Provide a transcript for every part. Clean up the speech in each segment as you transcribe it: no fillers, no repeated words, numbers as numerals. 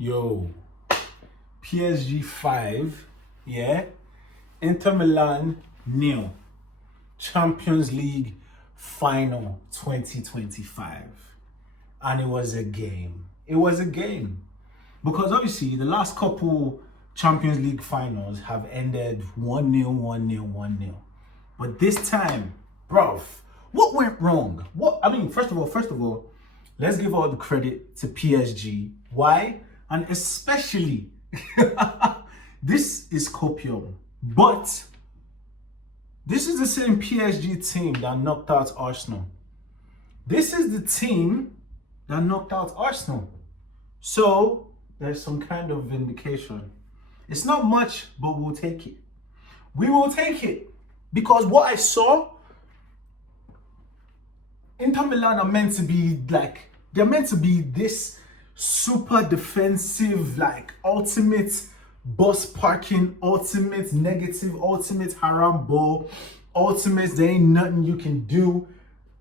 Yo, PSG 5, yeah? Inter Milan 0. Champions League final 2025. And it was a game. It was a game. Because obviously the last couple Champions League finals have ended 1-0, 1-0, 1-0. But this time, bruv, what went wrong? First of all, let's give all the credit to PSG. Why? And especially, this is copium. But this is the same PSG team that knocked out Arsenal. This is the team that knocked out Arsenal. So there's some kind of vindication. It's not much, but we'll take it. We will take it. Because what I saw, Inter Milan are meant to be they're meant to be this super defensive, ultimate bus parking, ultimate negative, ultimate haram ball, ultimate there ain't nothing you can do,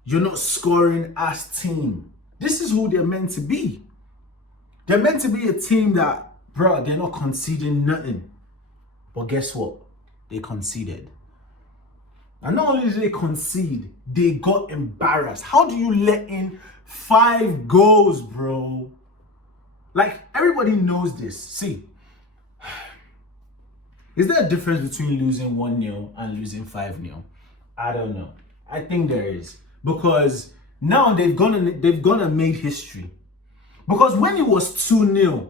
you're not scoring ass team. This is who they're meant to be. They're meant to be a team that, bro, they're not conceding nothing. But guess what? They conceded. And not only did they concede, they got embarrassed. How do you let in 5 goals, bro? Everybody knows this. See, is there a difference between losing 1-0 and losing 5-0? I don't know. I think there is. Because now they've gone and made history. Because when it was 2-0,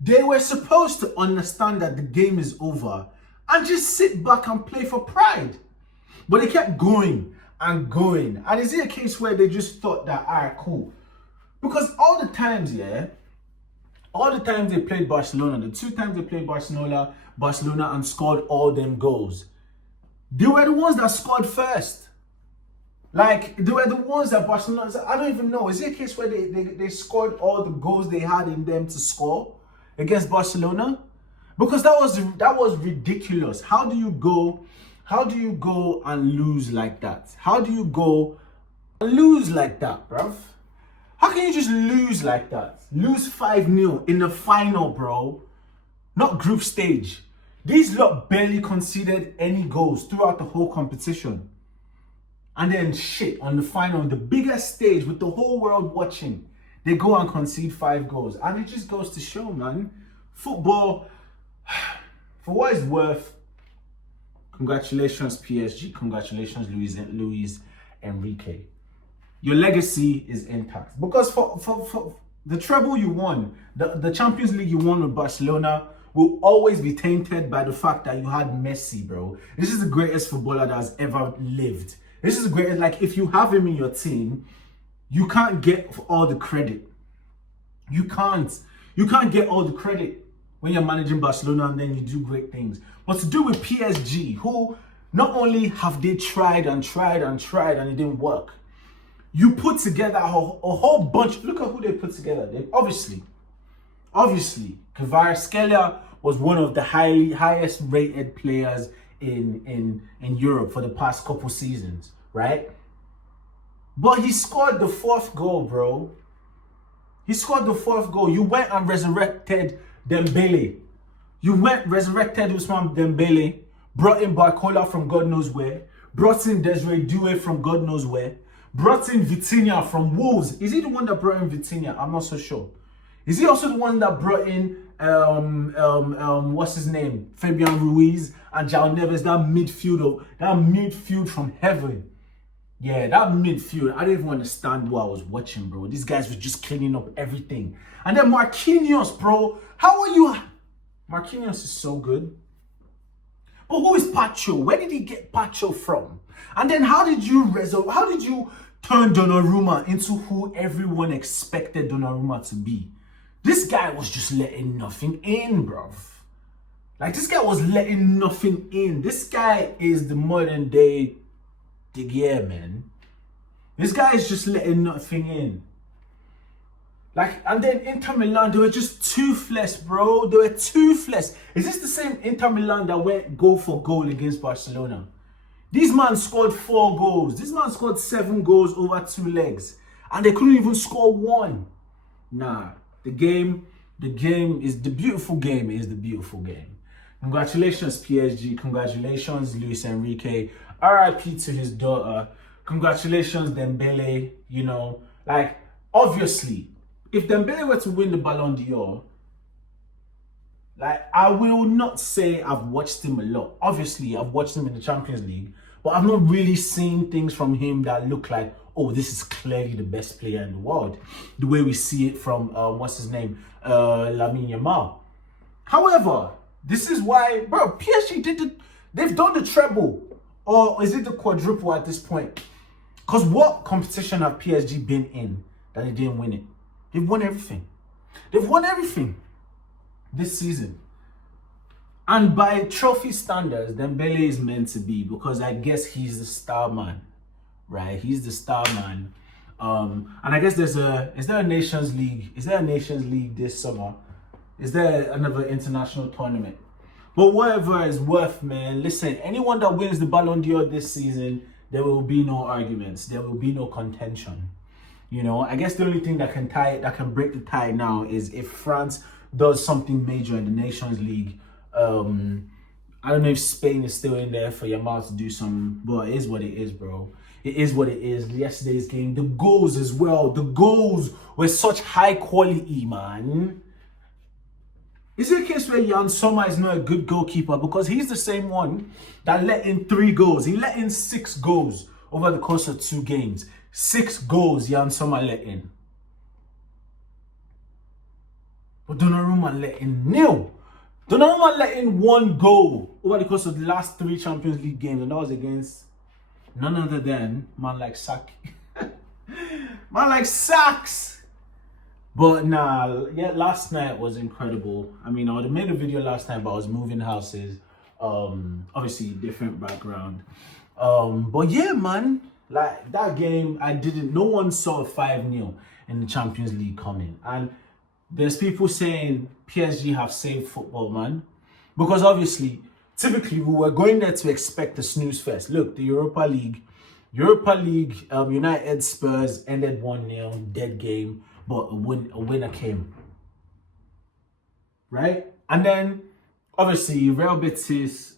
they were supposed to understand that the game is over and just sit back and play for pride. But they kept going and going. And is it a case where they just thought that, all right, cool? Because all the times they played Barcelona, the 2 times they played Barcelona and scored all them goals, they were the ones that scored first. They were the ones that Barcelona, I don't even know. Is it a case where they scored all the goals they had in them to score against Barcelona? Because that was ridiculous. How do you go and lose like that? How do you go and lose like that, bruv? How can you just lose like that? Lose 5-0 in the final, bro. Not group stage. These lot barely conceded any goals throughout the whole competition. And then shit, on the final, the biggest stage with the whole world watching, they go and concede 5 goals. And it just goes to show, man, football, for what it's worth, congratulations, PSG. Congratulations, Luis Enrique. Your legacy is intact. Because for the treble you won, the Champions League you won with Barcelona will always be tainted by the fact that you had Messi, bro. This is the greatest footballer that has ever lived. This is the greatest, if you have him in your team, you can't get all the credit. You can't get all the credit when you're managing Barcelona and then you do great things. But to do with PSG, who not only have they tried and it didn't work, you put together a whole bunch. Look at who they put together. They obviously, Kvaratskhelia was one of the highest rated players in Europe for the past couple seasons, right? But he scored the 4th goal, bro. He scored the 4th goal. You went and resurrected Dembele. You went, resurrected Ousmane Dembele, brought in Barcola from God knows where, brought in Desiree Doué from God knows where, brought in Vitinha from Wolves. Is he the one that brought in Vitinha? I'm not so sure. Is he also the one that brought in, what's his name? Fabian Ruiz and João Neves, that midfield from heaven. Yeah, that midfield, I didn't even understand what I was watching, bro. These guys were just cleaning up everything. And then Marquinhos, bro. How are you? Marquinhos is so good. But who is Pacho? Where did he get Pacho from? And then how did you turn Donnarumma into who everyone expected Donnarumma to be? This guy was just letting nothing in, bruv. This guy was letting nothing in. This guy is the modern day De Gea, man. This guy is just letting nothing in. And then Inter Milan, they were just toothless, bro. They were toothless. Is this the same Inter Milan that went goal for goal against Barcelona? These man scored 4 goals. This man scored 7 goals over 2 legs. And they couldn't even score 1. Nah, the game The beautiful game is the beautiful game. Congratulations, PSG. Congratulations, Luis Enrique. RIP to his daughter. Congratulations, Dembele. You know, like, obviously, if Dembele were to win the Ballon d'Or, like, I will not say I've watched him a lot. Obviously, I've watched him in the Champions League, but I've not really seen things from him that look like, oh, this is clearly the best player in the world. The way we see it from, what's his name? Lamine Yamal. However, this is why, bro, PSG they've done the treble. Or is it the quadruple at this point? Because what competition have PSG been in that they didn't win it? They've won everything. They've won everything this season. And by trophy standards, Dembele is meant to be, because I guess he's the star man, right? He's the star man. And I guess is there a Nations League? Is there a Nations League this summer? Is there another international tournament? But whatever is worth, man, listen, anyone that wins the Ballon d'Or this season, there will be no arguments. There will be no contention. You know, I guess the only thing that can break the tie now is if France does something major in the Nations League. I don't know if Spain is still in there for Yamal to do some, but it is what it is, bro. It is what it is. Yesterday's game, the goals as well. The goals were such high quality, man. Is it a case where Jan Sommer is not a good goalkeeper? Because he's the same one that let in 3 goals. He let in 6 goals over the course of 2 games. 6 goals Jan Sommer let in. But Donnarumma let in 0. Donnarumma let in 1 goal over the course of the last 3 Champions League games, and that was against none other than man like Saki. Man like Saks. But nah, yeah, last night was incredible. I mean, I would have made a video last night, but I was moving houses. Obviously different background. But yeah, man, like that game, no one saw 5-0 in the Champions League coming. And there's people saying PSG have saved football, man. Because obviously, typically we were going there to expect a snooze fest. Look, the Europa League, United Spurs ended 1-0, dead game, but a winner came. Right? And then, obviously, Real Betis,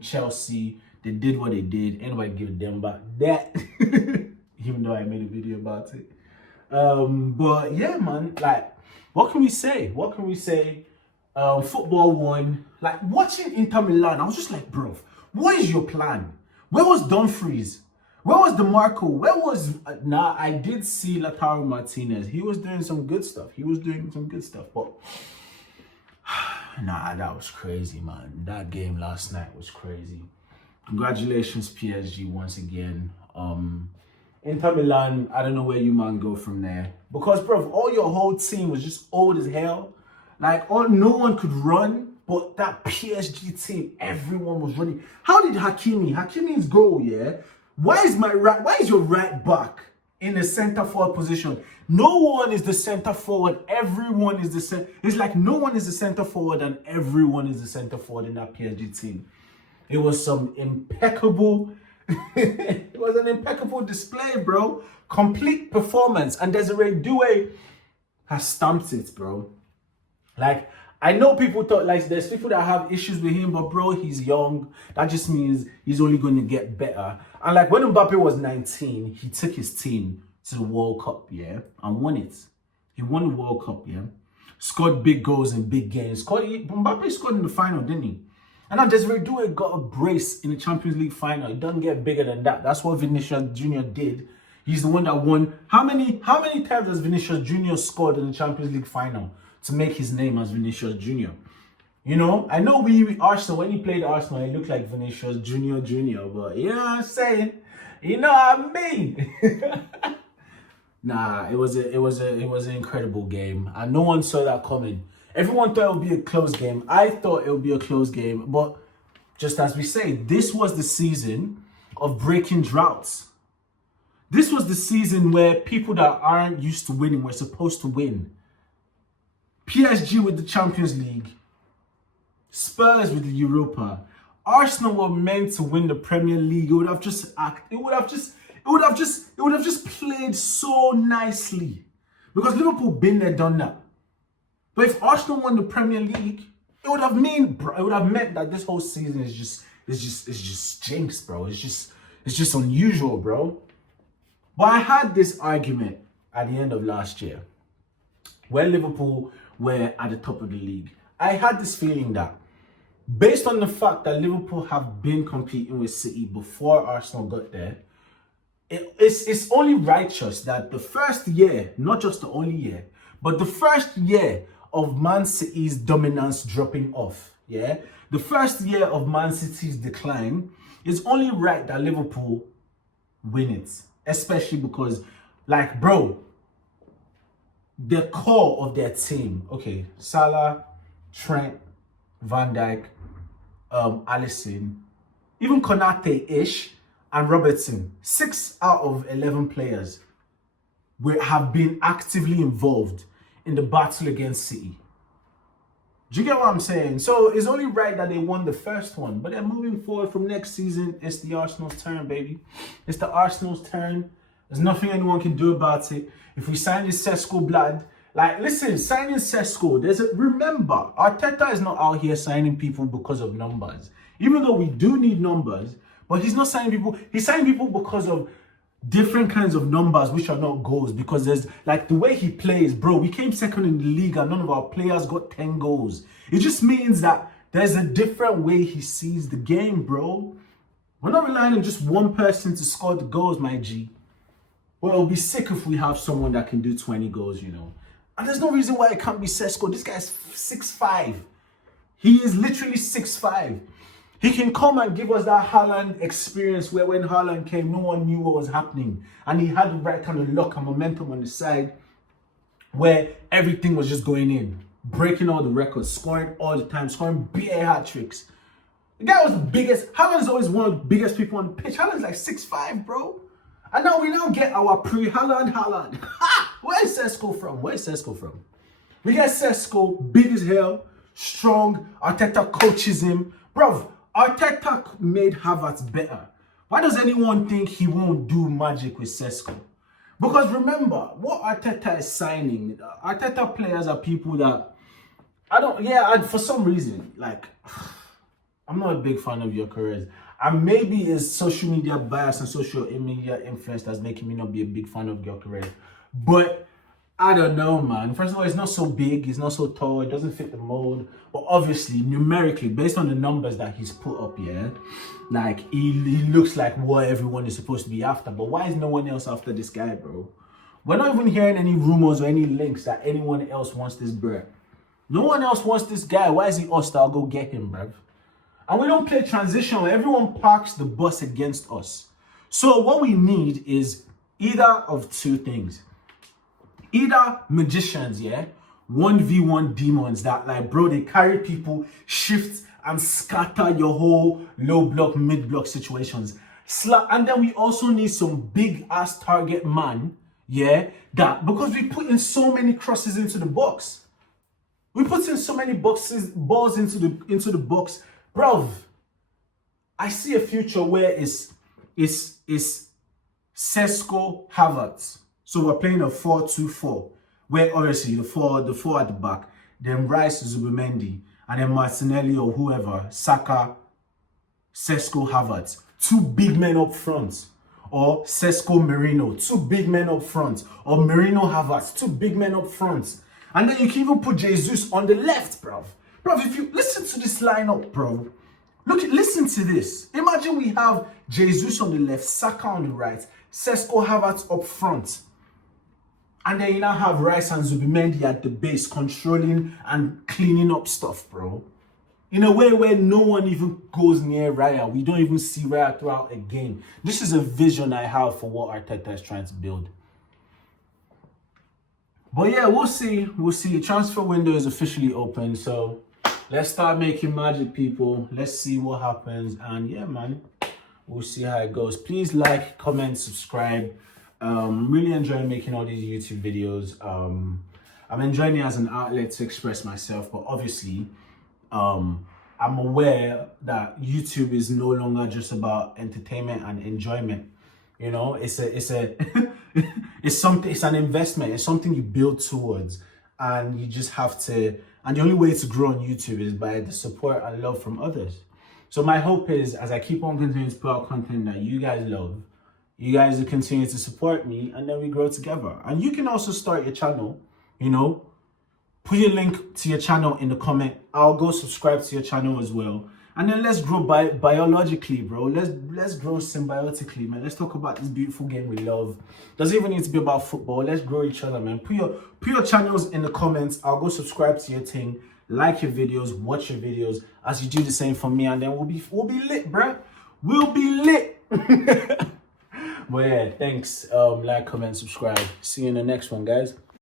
Chelsea, they did what they did. Anybody give them back that? Even though I made a video about it. But yeah, man, like, what can we say? What can we say? Football won. Like, watching Inter Milan, I was just like, bro, what is your plan? Where was Dumfries? Where was DeMarco? Where was... Nah, I did see Lautaro Martinez. He was doing some good stuff. But... Nah, that was crazy, man. That game last night was crazy. Congratulations, PSG, once again. Inter Milan, I don't know where you man go from there. Because, bro, all your whole team was just old as hell. Like, no one could run, but that PSG team, everyone was running. How did Hakimi's goal, yeah? Why is your right back in the center forward position? No one is the center forward. Everyone is the center. It's like no one is the center forward and everyone is the center forward in that PSG team. It was some impeccable... It was an impeccable display, bro. Complete performance. And Desiree Doué has stamped it, bro. Like, I know people thought, like, there's people that have issues with him, but bro, he's young. That just means he's only going to get better. And like, when Mbappe was 19, he took his team to the World Cup, yeah, and won it. He won the World Cup, yeah. Scored big goals in big games. Mbappe scored in the final, didn't he? And now Desiree Doué got a brace in the Champions League final. It doesn't get bigger than that. That's what Vinicius Jr. did. He's the one that won. How many times has Vinicius Jr. scored in the Champions League final to make his name as Vinicius Jr.? You know, I know Arsenal, when he played Arsenal, he looked like Vinicius Jr. But you know what I'm saying? You know what I mean? Nah, it was an incredible game, and no one saw that coming. Everyone thought it would be a close game. I thought it would be a close game, but just as we say, this was the season of breaking droughts. This was the season where people that aren't used to winning were supposed to win. PSG with the Champions League, Spurs with the Europa, Arsenal were meant to win the Premier League. It would have just played so nicely, because Liverpool been there, done that. But if Arsenal won the Premier League, it would have meant that this whole season is just jinx, bro. It's just unusual, bro. But I had this argument at the end of last year when Liverpool were at the top of the league. I had this feeling that based on the fact that Liverpool have been competing with City before Arsenal got there, it's only righteous that the first year, not just the only year, but the first year of Man City's dominance dropping off, yeah? The first year of Man City's decline, it's only right that Liverpool win it. Especially because, like, bro, the core of their team, okay, Salah, Trent, Van Dijk, Alisson, even Konate-ish, and Robertson, 6 out of 11 players have been actively involved in the battle against City. Do you get what I'm saying? So it's only right that they won the first one. But then moving forward from next season, it's the Arsenal's turn, baby. It's the Arsenal's turn. There's nothing anyone can do about it. If we sign this Sesko blood, like, listen, signing Sesko, remember, Arteta is not out here signing people because of numbers. Even though we do need numbers, but he's not signing people. He's signing people because of different kinds of numbers which are not goals, because there's like the way he plays, bro. We came second in the league and none of our players got 10 goals. It just means that there's a different way he sees the game, bro. We're not relying on just one person to score the goals, my G. Well, it'll be sick if we have someone that can do 20 goals, you know. And there's no reason why it can't be Sesko. This guy's 6'5". He is literally 6'5". He can come and give us that Haaland experience where when Haaland came, no one knew what was happening. And he had the right kind of luck and momentum on the side where everything was just going in. Breaking all the records, scoring all the time, scoring BA hat-tricks. The guy was the biggest. Haaland's always one of the biggest people on the pitch. Haaland's like 6'5", bro. And now we get our pre-Haaland Haaland. Where's Sesko from? Where's Sesko from? We get Sesko, big as hell, strong. Arteta coaches him. Bro, Arteta made Havertz better. Why does anyone think he won't do magic with Sesko? Because remember, what Arteta is signing, Arteta players are people that, for some reason, like, I'm not a big fan of your careers. And maybe it's social media bias and social media influence that's making me not be a big fan of your career. But I don't know, man. First of all, it's not so big, it's not so tall, it doesn't fit the mold. But obviously, numerically, based on the numbers that he's put up here, like, he looks like what everyone is supposed to be after. But why is no one else after this guy, bro? We're not even hearing any rumors or any links that anyone else wants this bro. No one else wants this guy. Why is he us that I'll go get him, bro? And we don't play transition where everyone parks the bus against us. So what we need is either of two things. Either magicians, yeah? 1v1 demons that, like, bro, they carry people, shift and scatter your whole low block, mid block situations. And then we also need some big ass target man, yeah? That, because we put in so many crosses into the box. We put in so many balls into the box. Bro, I see a future where it's Sesko Havertz. So we're playing a 4-2-4, where obviously the four at the back, then Rice, Zubimendi, and then Martinelli or whoever, Saka, Sesko Havertz. 2 big men up front. Or Sesko Merino, 2 big men up front. Or Merino Havertz, 2 big men up front. And then you can even put Jesus on the left, bro. Bro, if you listen to this lineup, bro, listen to this. Imagine we have Jesus on the left, Saka on the right, Sesko Havertz up front. And then you now have Rice and Zubimendi at the base, controlling and cleaning up stuff, bro. In a way where no one even goes near Raya. We don't even see Raya throughout a game. This is a vision I have for what Arteta is trying to build. But yeah, we'll see. We'll see. Transfer window is officially open, so let's start making magic, people. Let's see what happens. And yeah, man, we'll see how it goes. Please like, comment, subscribe. Really enjoying making all these YouTube videos. I'm enjoying it as an outlet to express myself, but obviously, I'm aware that YouTube is no longer just about entertainment and enjoyment. You know, it's an investment. It's something you build towards. and you just have to, and the only way to grow on YouTube is by the support and love from others. So my hope is, as I keep on continuing to put out content that you guys love, you guys will continue to support me, and then we grow together. And you can also start your channel, you know, put your link to your channel in the comment. I'll go subscribe to your channel as well. And then let's grow biologically, bro. Let's grow symbiotically, man. Let's talk about this beautiful game we love. Doesn't even need to be about football. Let's grow each other, man. Put your channels in the comments. I'll go subscribe to your thing, like your videos, watch your videos as you do the same for me, and then we'll be lit, bro. We'll be lit. But yeah, thanks. Like, comment, subscribe. See you in the next one, guys.